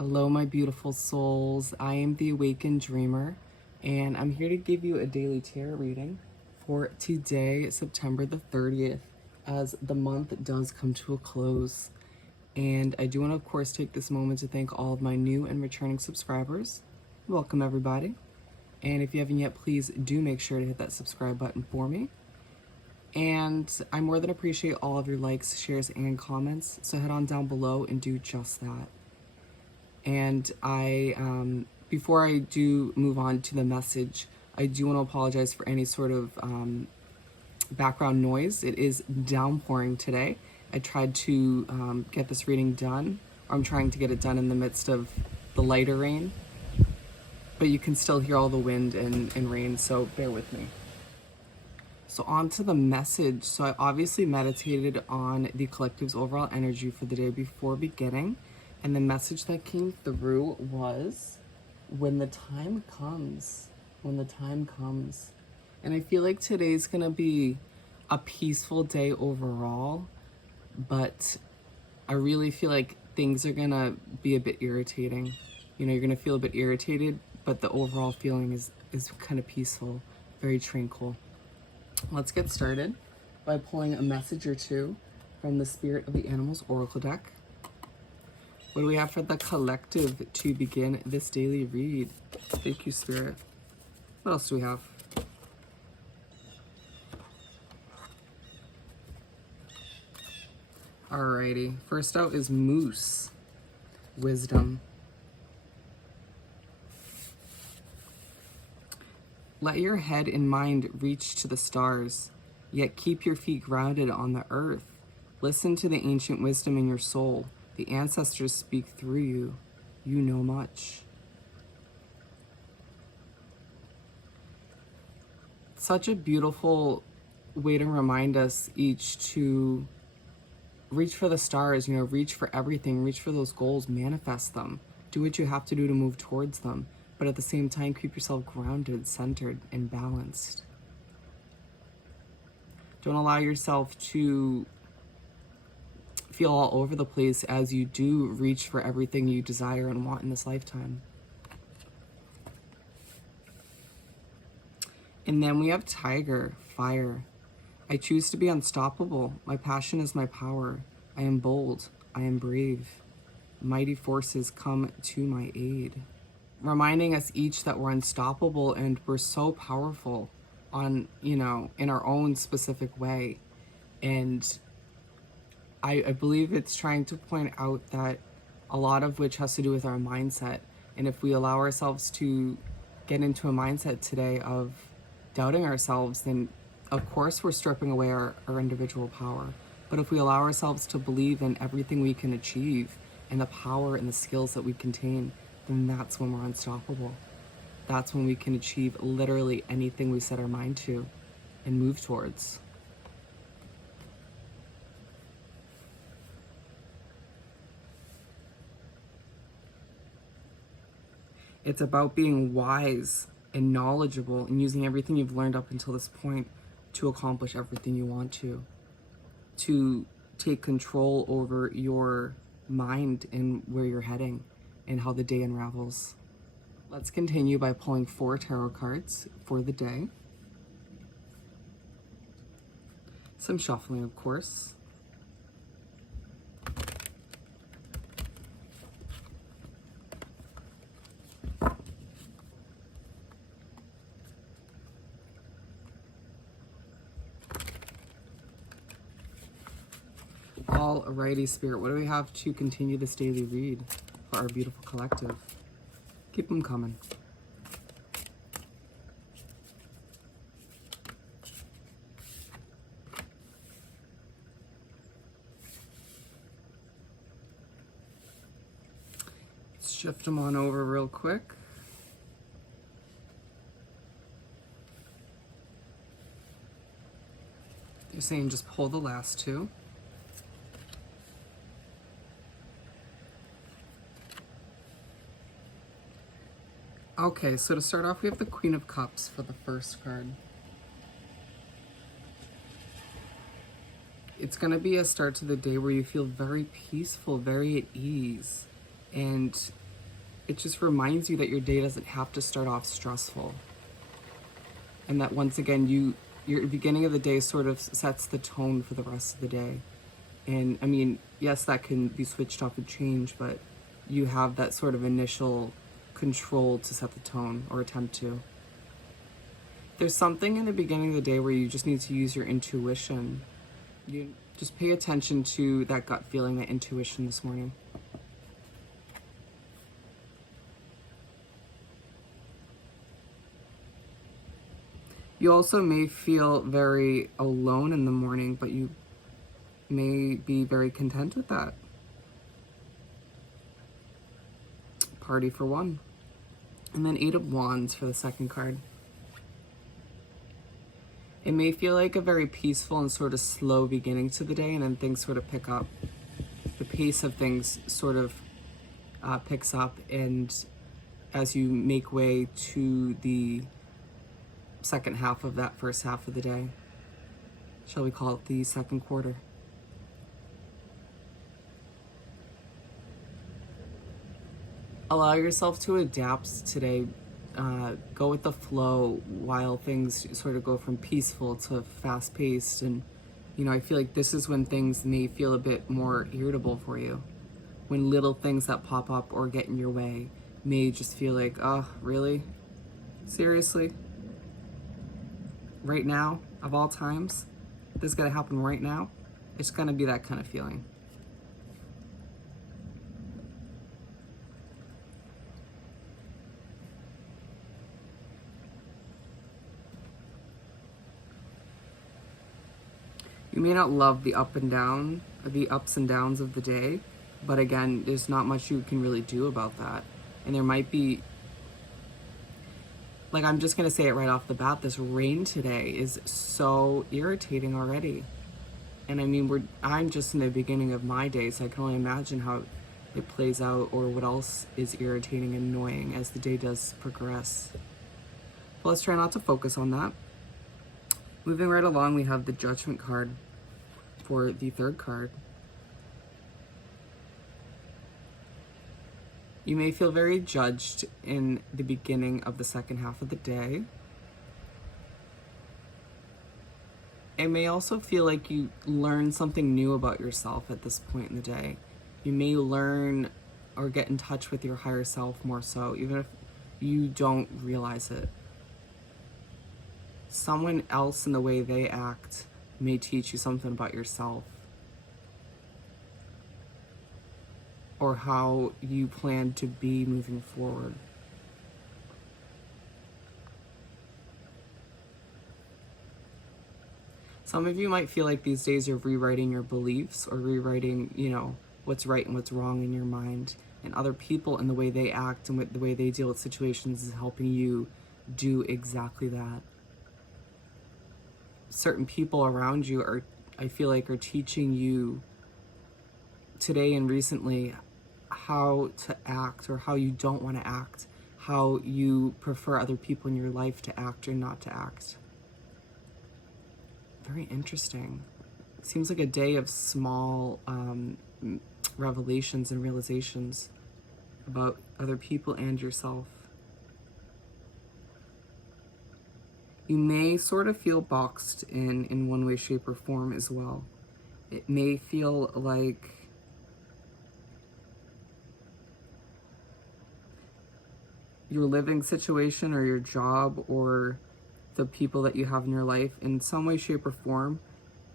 Hello, my beautiful souls. I am the Awakened Dreamer, and I'm here to give you a daily tarot reading for today, September the 30th, as the month does come to a close. And I do want to, of course, take this moment to thank all of my new and returning subscribers. Welcome, everybody. And if you haven't yet, please do make sure to hit that subscribe button for me. And I more than appreciate all of your likes, shares, and comments. So head on down below and do just that. And before I do move on to the message, I do want to apologize for any sort of background noise. It is downpouring today. I tried to get this reading done, or I'm trying to get it done in the midst of the lighter rain, but you can still hear all the wind and rain, so bear with me. So on to the message. So I obviously meditated on the collective's overall energy for the day before beginning. And the message that came through was, when the time comes, when the time comes. And I feel like today's going to be a peaceful day overall, but I really feel like things are going to be a bit irritating. You know, you're going to feel a bit irritated, but the overall feeling is kind of peaceful, very tranquil. Let's get started by pulling a message or two from the Spirit of the Animals Oracle deck. What do we have for the collective to begin this daily read? Thank you, Spirit. What else do we have? Alrighty. First out is Moose. Wisdom. Let your head and mind reach to the stars, yet keep your feet grounded on the earth. Listen to the ancient wisdom in your soul. The ancestors speak through you. You know much. Such a beautiful way to remind us each to reach for the stars, you know, reach for everything, reach for those goals, manifest them. Do what you have to do to move towards them. But at the same time, keep yourself grounded, centered, and balanced. Don't allow yourself to feel all over the place as you do reach for everything you desire and want in this lifetime. And then we have Tiger, Fire. I choose to be unstoppable. My passion is my power. I am bold. I am brave. Mighty forces come to my aid. Reminding us each that we're unstoppable and we're so powerful on, you know, in our own specific way. And I believe it's trying to point out that a lot of which has to do with our mindset. And if we allow ourselves to get into a mindset today of doubting ourselves, then of course we're stripping away our individual power. But if we allow ourselves to believe in everything we can achieve and the power and the skills that we contain, then that's when we're unstoppable. That's when we can achieve literally anything we set our mind to and move towards. It's about being wise and knowledgeable and using everything you've learned up until this point to accomplish everything you want to take control over your mind and where you're heading and how the day unravels. Let's continue by pulling 4 tarot cards for the day. Some shuffling, of course. Alrighty, Spirit, what do we have to continue this daily read for our beautiful collective? Keep them coming. Let's shift them on over real quick. They're saying just pull the last 2. Okay, so to start off, we have the Queen of Cups for the first card. It's going to be a start to the day where you feel very peaceful, very at ease. And it just reminds you that your day doesn't have to start off stressful. And that once again, your beginning of the day sort of sets the tone for the rest of the day. And I mean, yes, that can be switched off and changed, but you have that sort of initial control to set the tone, or attempt to. There's something in the beginning of the day where you just need to use your intuition. You just pay attention to that gut feeling, that intuition this morning. You also may feel very alone in the morning, but you may be very content with that. Party for one. And then 8 of Wands for the second card. It may feel like a very peaceful and sort of slow beginning to the day, and then things sort of pick up. The pace of things sort of picks up, and as you make way to the second half of that first half of the day, shall we call it the second quarter. Allow yourself to adapt today. Go with the flow while things sort of go from peaceful to fast paced. And, you know, I feel like this is when things may feel a bit more irritable for you. When little things that pop up or get in your way may just feel like, oh, really? Seriously? Right now, of all times? This is gonna happen right now? It's gonna be that kind of feeling. You may not love the ups and downs of the day, but again, there's not much you can really do about that. And there might be, like, I'm just gonna say it right off the bat, this rain today is so irritating already. And I mean, I'm just in the beginning of my day, so I can only imagine how it plays out, or what else is irritating and annoying as the day does progress. But let's try not to focus on that. Moving right along, we have the Judgment card for the third card. You may feel very judged in the beginning of the second half of the day. It may also feel like you learn something new about yourself at this point in the day. You may learn or get in touch with your higher self more so, even if you don't realize it. Someone else in the way they act may teach you something about yourself, or how you plan to be moving forward. Some of you might feel like these days you're rewriting your beliefs, or rewriting, you know, what's right and what's wrong in your mind. And other people and the way they act and the way they deal with situations is helping you do exactly that. Certain people around you are, I feel like, are teaching you today and recently how to act, or how you don't want to act, how you prefer other people in your life to act or not to act. Very interesting. Seems like a day of small revelations and realizations about other people and yourself. You may sort of feel boxed in one way, shape, or form as well. It may feel like your living situation or your job or the people that you have in your life, in some way, shape, or form,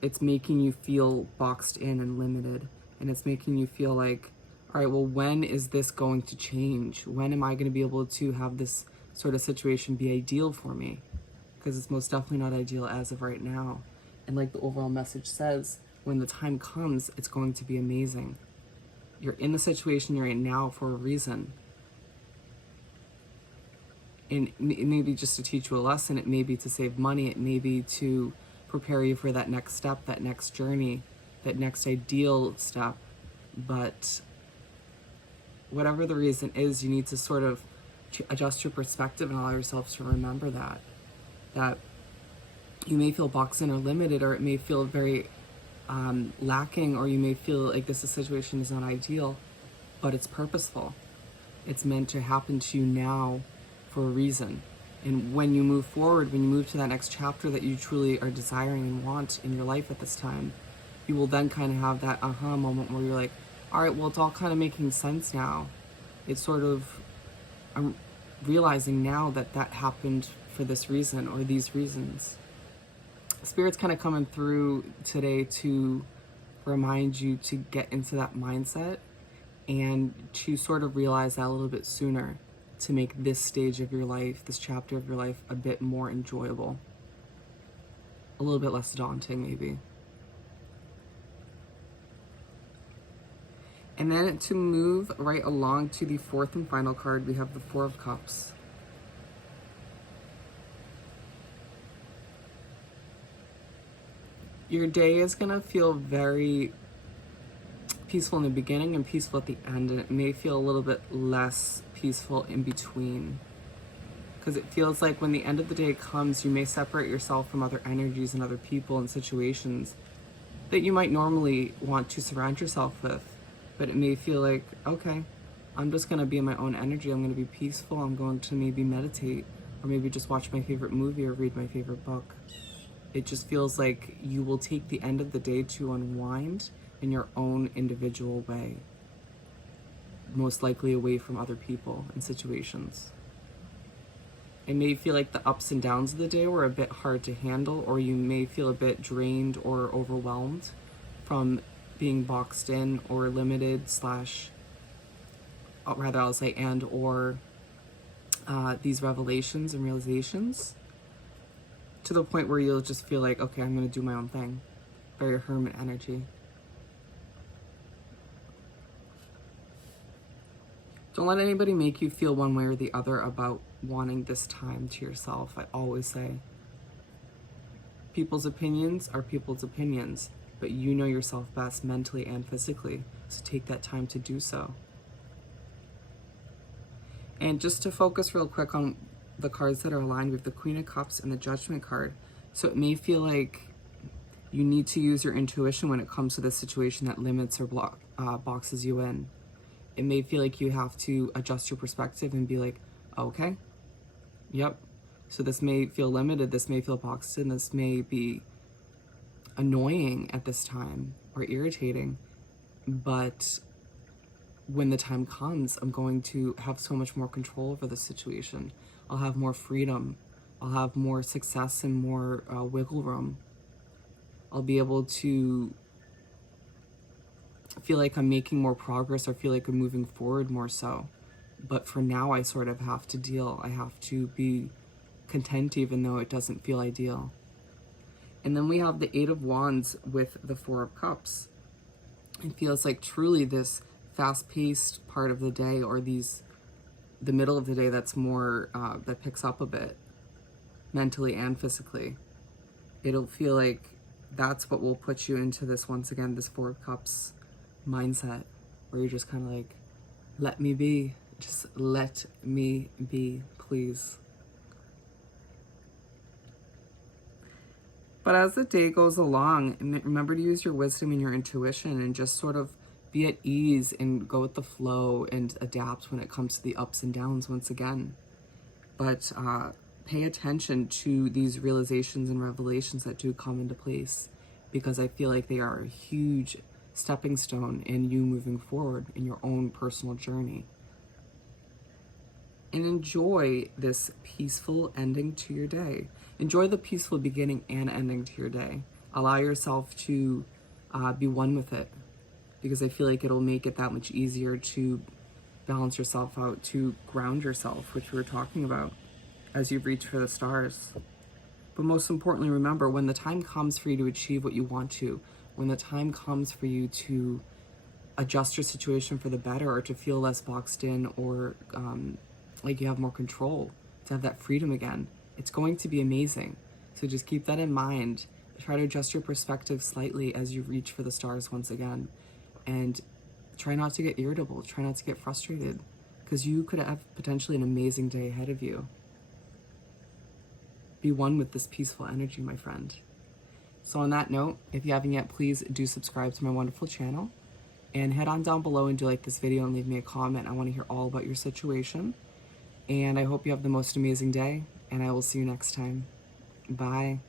it's making you feel boxed in and limited. And it's making you feel like, all right, well, when is this going to change? When am I going to be able to have this sort of situation be ideal for me? Because it's most definitely not ideal as of right now. And like the overall message says, when the time comes, it's going to be amazing. You're in the situation you're in now for a reason. And it may be just to teach you a lesson, it may be to save money, it may be to prepare you for that next step, that next journey, that next ideal step. But whatever the reason is, you need to sort of adjust your perspective and allow yourself to remember that you may feel boxed in or limited, or it may feel very lacking, or you may feel like this situation is not ideal, but it's purposeful. It's meant to happen to you now for a reason. And when you move forward, when you move to that next chapter that you truly are desiring and want in your life at this time, you will then kind of have that aha moment where you're like, all right, well, it's all kind of making sense now. It's sort of, I'm realizing now that that happened for this reason or these reasons. Spirit's kind of coming through today to remind you to get into that mindset and to sort of realize that a little bit sooner, to make this stage of your life, this chapter of your life, a bit more enjoyable, a little bit less daunting maybe. And then to move right along to the fourth and final card, we have the Four of Cups. Your day is gonna feel very peaceful in the beginning and peaceful at the end, and it may feel a little bit less peaceful in between. Because it feels like when the end of the day comes, you may separate yourself from other energies and other people and situations that you might normally want to surround yourself with. But it may feel like, okay, I'm just gonna be in my own energy, I'm gonna be peaceful, I'm going to maybe meditate, or maybe just watch my favorite movie or read my favorite book. It just feels like you will take the end of the day to unwind in your own individual way, most likely away from other people and situations. It may feel like the ups and downs of the day were a bit hard to handle, or you may feel a bit drained or overwhelmed from being boxed in or limited slash, rather I'll say, and or these revelations and realizations, to the point where you'll just feel like, okay, I'm going to do my own thing. Very hermit energy. Don't let anybody make you feel one way or the other about wanting this time to yourself. I always say, people's opinions are people's opinions, but you know yourself best mentally and physically, so take that time to do so. And just to focus real quick on the cards that are aligned with the Queen of Cups and the Judgment card. So it may feel like you need to use your intuition when it comes to this situation that limits or boxes you in. It may feel like you have to adjust your perspective and be like, okay, yep. So this may feel limited, this may feel boxed in, this may be annoying at this time or irritating, but when the time comes, I'm going to have so much more control over the situation. I'll have more freedom. I'll have more success and more wiggle room. I'll be able to feel like I'm making more progress or feel like I'm moving forward more so. But for now, I sort of have to deal. I have to be content even though it doesn't feel ideal. And then we have the Eight of Wands with the Four of Cups. It feels like truly this fast-paced part of the day, or the middle of the day that's more, that picks up a bit mentally and physically. It'll feel like that's what will put you into this, once again, this Four of Cups mindset, where you're just kind of like, let me be, just let me be, please. But as the day goes along, remember to use your wisdom and your intuition and just sort of be at ease and go with the flow and adapt when it comes to the ups and downs once again. But pay attention to these realizations and revelations that do come into place, because I feel like they are a huge stepping stone in you moving forward in your own personal journey. And enjoy this peaceful ending to your day. Enjoy the peaceful beginning and ending to your day. Allow yourself to be one with it, because I feel like it'll make it that much easier to balance yourself out, to ground yourself, which we were talking about, as you reach for the stars. But most importantly, remember, when the time comes for you to achieve what you want to, when the time comes for you to adjust your situation for the better, or to feel less boxed in, or like you have more control, to have that freedom again, it's going to be amazing. So just keep that in mind. Try to adjust your perspective slightly as you reach for the stars once again. And try not to get irritable. Try not to get frustrated, because you could have potentially an amazing day ahead of you. Be one with this peaceful energy, my friend. So on that note, if you haven't yet, please do subscribe to my wonderful channel. And head on down below and do like this video and leave me a comment. I want to hear all about your situation. And I hope you have the most amazing day, and I will see you next time. Bye.